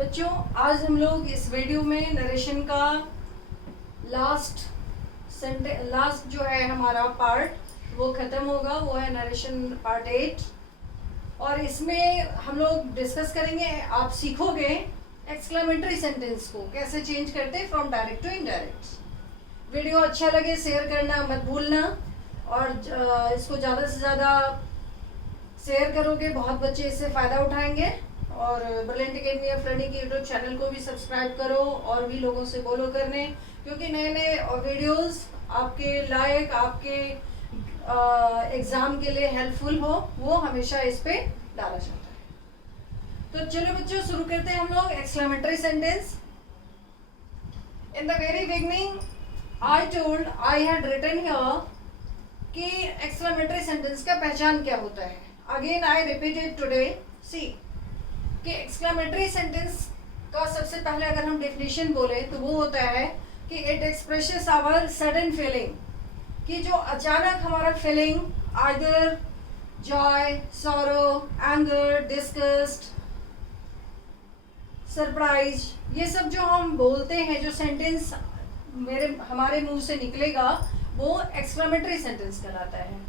बच्चों, आज हम लोग इस वीडियो में नरेशन का लास्ट जो है हमारा पार्ट वो ख़त्म होगा। वो है नरेशन पार्ट 8 और इसमें हम लोग डिस्कस करेंगे, आप सीखोगे एक्सक्लेमेटरी सेंटेंस को कैसे चेंज करते हैं from direct to indirect. Video अच्छा लगे शेयर करना मत भूलना और इसको ज़्यादा से ज़्यादा शेयर करोगे, बहुत बच्चे इससे फ़ायदा उठाएंगे। और ब्रिलियंट अकेडमी ऑफ लर्निंग के यूट्यूब चैनल को भी सब्सक्राइब करो और भी लोगों से बोलो करने, क्योंकि नए नए वीडियोस आपके लायक, आपके एग्ज़ाम के लिए हेल्पफुल हो, वो हमेशा इस पे डाला जाता है। तो चलो बच्चों, शुरू करते हैं हम लोग exclamatory sentence. In the very beginning I had written here कि एक्सक्लेमेटरी सेंटेंस का पहचान क्या होता है। Again I repeated today. See कि एक्सक्लेमेटरी सेंटेंस का सबसे पहले अगर हम डेफिनेशन बोले तो वो होता है कि it expresses our sudden feeling, कि जो अचानक हमारा feeling either joy, sorrow, anger, disgust, surprise, ये सब जो हम बोलते हैं, जो सेंटेंस हमारे मुंह से निकलेगा वो एक्सक्लेमेटरी सेंटेंस कहलाता है।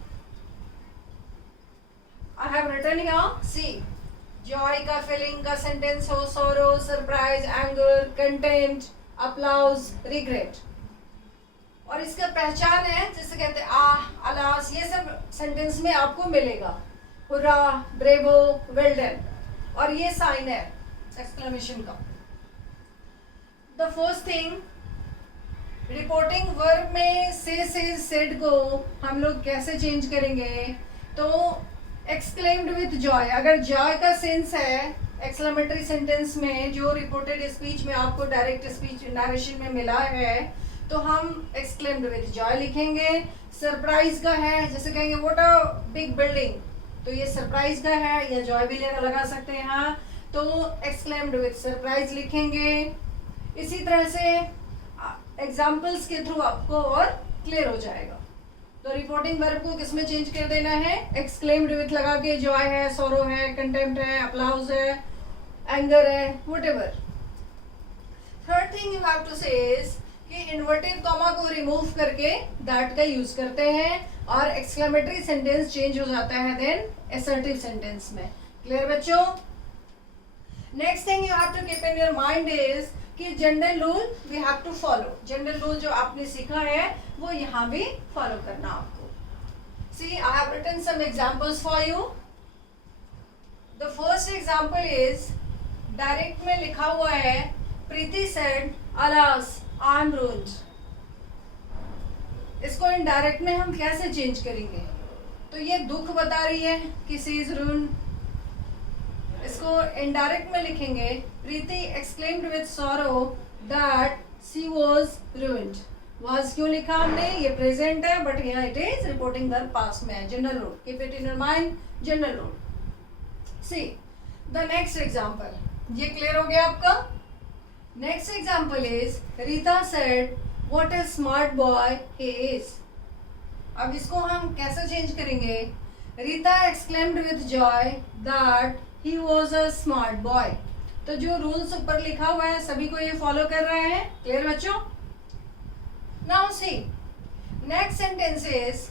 I have written here, see joy का फीलिंग का सेंटेंस हो, sorrow, surprise, anger, content, applause, regret. और इसका पहचान है, जिसे कहते हैं आह, अलास, ये सब सेंटेंस में आपको मिलेगा। हुर्रा, ब्रेवो, वेल डन, और ये साइन है एक्सक्लेमेशन का। The first thing, reporting verb में से सेड को हम लोग कैसे चेंज करेंगे, तो एक्सक्लेम्ड विथ जॉय। अगर जॉय का सेंस है एक्सक्लेमेटरी सेंटेंस में, जो रिपोर्टेड स्पीच में आपको डायरेक्ट स्पीच नरेशन में मिला है, तो हम एक्सक्लेम्ड विथ जॉय लिखेंगे। सरप्राइज का है, जैसे कहेंगे व्हाट अ बिग बिल्डिंग, तो ये सरप्राइज का है, या जॉय भी लगा सकते हैं यहाँ, तो एक्सक्लेम्ड विथ सरप्राइज लिखेंगे। इसी तरह से एग्जाम्पल्स के थ्रू आपको और क्लियर हो जाएगा। तो रिपोर्टिंग वर्ब को किसमें चेंज कर देना है, एक्सक्लेम्ड विथ लगा के, जॉय है, सोरो है, कंटेम्प्ट है, अप्लाउज है, एंगर है, whatever. Third thing you have to say is कि इन्वर्टेड कॉमा को रिमूव करके दैट का यूज करते हैं और एक्सक्लेमेटरी सेंटेंस चेंज हो जाता है देन असर्टिव सेंटेंस में। क्लियर बच्चों? Next thing you have to keep in your mind is कि general rule we have to follow. General rule जो आपने सीखा है वो यहाँ भी फॉलो करना आपको। See, I have written some examples for you. The first example is, direct में लिखा हुआ है Preeti said alas I am ruined. इसको इनडायरेक्ट में हम कैसे चेंज करेंगे, तो ये दुख बता रही है कि सी इज रून्ड। इसको इनडायरेक्ट में लिखेंगे, Preeti exclaimed with sorrow that she was ruined. Was क्यों लिखा हमने, ये प्रेजेंट है बट यहाँ it is reporting verb past में है। General rule, keep it in your mind, general rule. See the next example, ये क्लियर हो गया आपका। Next example is, Rita said what a smart boy he is. अब इसको हम कैसे चेंज करेंगे, Rita exclaimed with joy that he was a smart boy। तो जो रूल्स ऊपर लिखा हुआ है सभी को ये फॉलो कर रहे हैं। क्लियर बच्चों? Now see, next sentence is,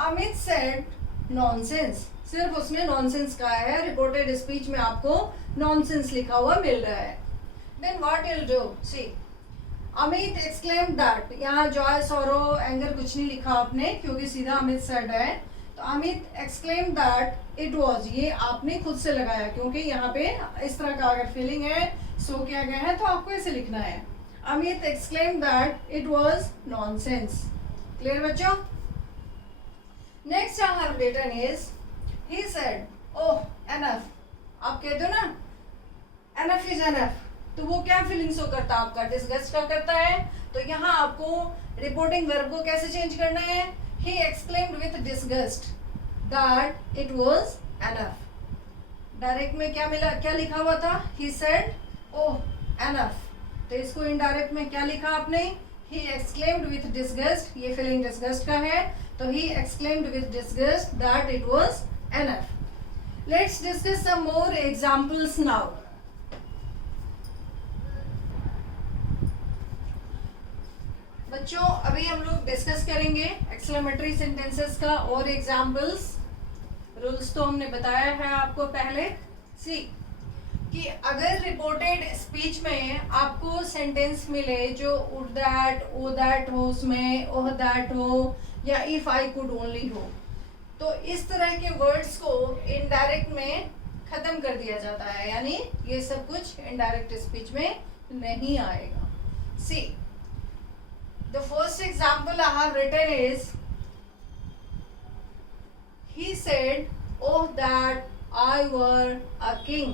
Amit said nonsense. सिर्फ उसमें नॉनसेंस का है, रिपोर्टेड स्पीच में आपको नॉनसेंस लिखा हुआ मिल रहा है। Then what will do, see Amit exclaimed that, यहाँ जॉय, सॉरो, एंगर कुछ नहीं लिखा आपने क्योंकि सीधा अमित सेड है। तो Amit exclaimed that it was, ये आपने खुद से लगाया क्योंकि यहाँ पे इस तरह का अगर फीलिंग है, सो किया गया है, तो आपको ऐसे लिखना है, Amit exclaimed that it was nonsense. Clear बच्चों? Next I have written is, he said oh enough. आप कहते हो ना एनफ इज एनफ, तो वो क्या फीलिंग शो करता है आपका, डिस्गस्ट का करता है। तो यहाँ आपको रिपोर्टिंग वर्ब को कैसे चेंज करना है, he exclaimed with disgust that it was enough। Direct में क्या मिला, क्या लिखा हुआ था, he said oh enough। तो इसको इनडायरेक्ट में क्या लिखा आपने, he exclaimed with disgust, ये फीलिंग डिस्गस्ट का है, तो he exclaimed with disgust that it was enough। Let's discuss some more examples now. बच्चों अभी हम लोग डिस्कस करेंगे एक्सक्लेमेटरी सेंटेंसेस का और एग्जाम्पल्स. रूल्स तो हमने बताया है आपको पहले. सी कि अगर रिपोर्टेड स्पीच में आपको सेंटेंस मिले जो उड दैट, ओ दैट हो, उसमें ओह दैट हो या इफ आई कुड ओनली हो, तो इस तरह के वर्ड्स को इनडायरेक्ट में खत्म कर दिया जाता है, यानी ये सब कुछ इनडायरेक्ट स्पीच में नहीं आएगा. सी the first example I have written is, he said, oh that I were a king.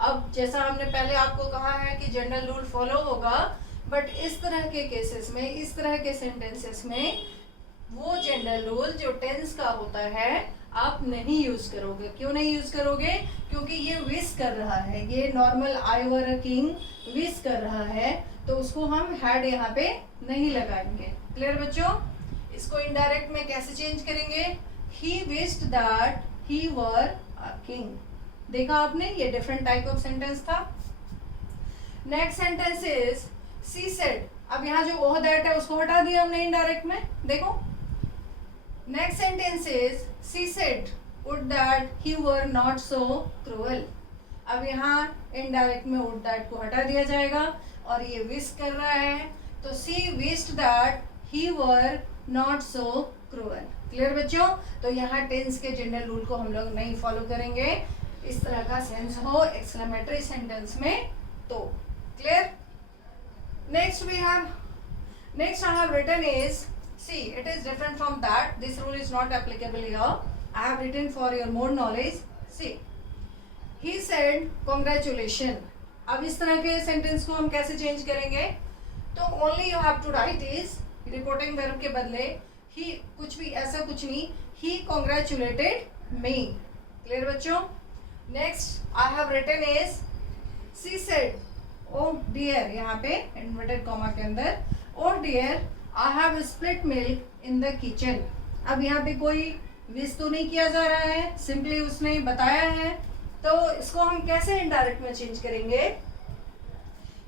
अब जैसा हमने पहले आपको कहा है कि जनरल रूल फॉलो होगा, बट इस तरह के केसेस में, इस तरह के सेंटेंसेस में वो जनरल रूल जो टेंस का होता है आप नहीं यूज करोगे. क्यों नहीं यूज करोगे? क्योंकि ये विश कर रहा है, ये normal I were a king wish कर रहा है, तो उसको हम हैड यहाँ पे नहीं लगाएंगे. क्लियर बच्चों? इसको इनडायरेक्ट में कैसे चेंज करेंगे? He wished that he were a king. देखा आपने, ये डिफरेंट टाइप ऑफ सेंटेंस था. Next sentence is she said. अब यहाँ जो ओह दैट है उसको हटा दिया हमने इनडायरेक्ट में. देखो next sentence is she said would that he were not so cruel. अब यहाँ इनडायरेक्ट में वुड दैट को हटा दिया जाएगा और ये विश कर रहा है, तो she wished that he were not so cruel. Clear बच्चों? तो यहाँ टेंस के जनरल रूल को हम लोग नहीं फॉलो करेंगे. इस तरह का सेंस हो एक्सक्लेमेटरी सेंटेंस में तो. Clear? Next I have written is, see it is different from that. This rule is not applicable here. I have written for your more knowledge. See, he said congratulations. अब इस तरह के sentence को हम कैसे change करेंगे? तो only you have to write is, reporting verb के बदले ही, कुछ भी ऐसा कुछ नहीं, ही कॉन्ग्रेचुलेटेड मी. क्लियर बच्चों? Next I have written is she said oh dear, यहाँ पे इन्वर्टेड कॉमा के अंदर, oh dear I have split milk in the kitchen. अब यहाँ पे कोई विश तो नहीं किया जा रहा है, सिंपली उसने बताया है, तो इसको हम कैसे इनडायरेक्ट में चेंज करेंगे?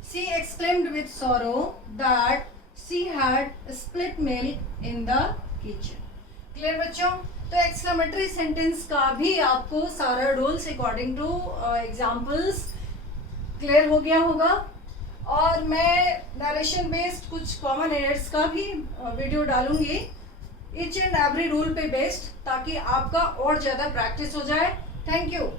She exclaimed with sorrow that she had split milk in the kitchen. Clear बच्चों? तो एक्सक्लेमेटरी सेंटेंस का भी आपको सारा rules according two examples clear हो गया होगा. और मैं नरेशन बेस्ड कुछ कॉमन एरर्स का भी वीडियो डालूंगी, ईच एंड एवरी रूल पे बेस्ड, ताकि आपका और ज़्यादा प्रैक्टिस हो जाए. Thank you.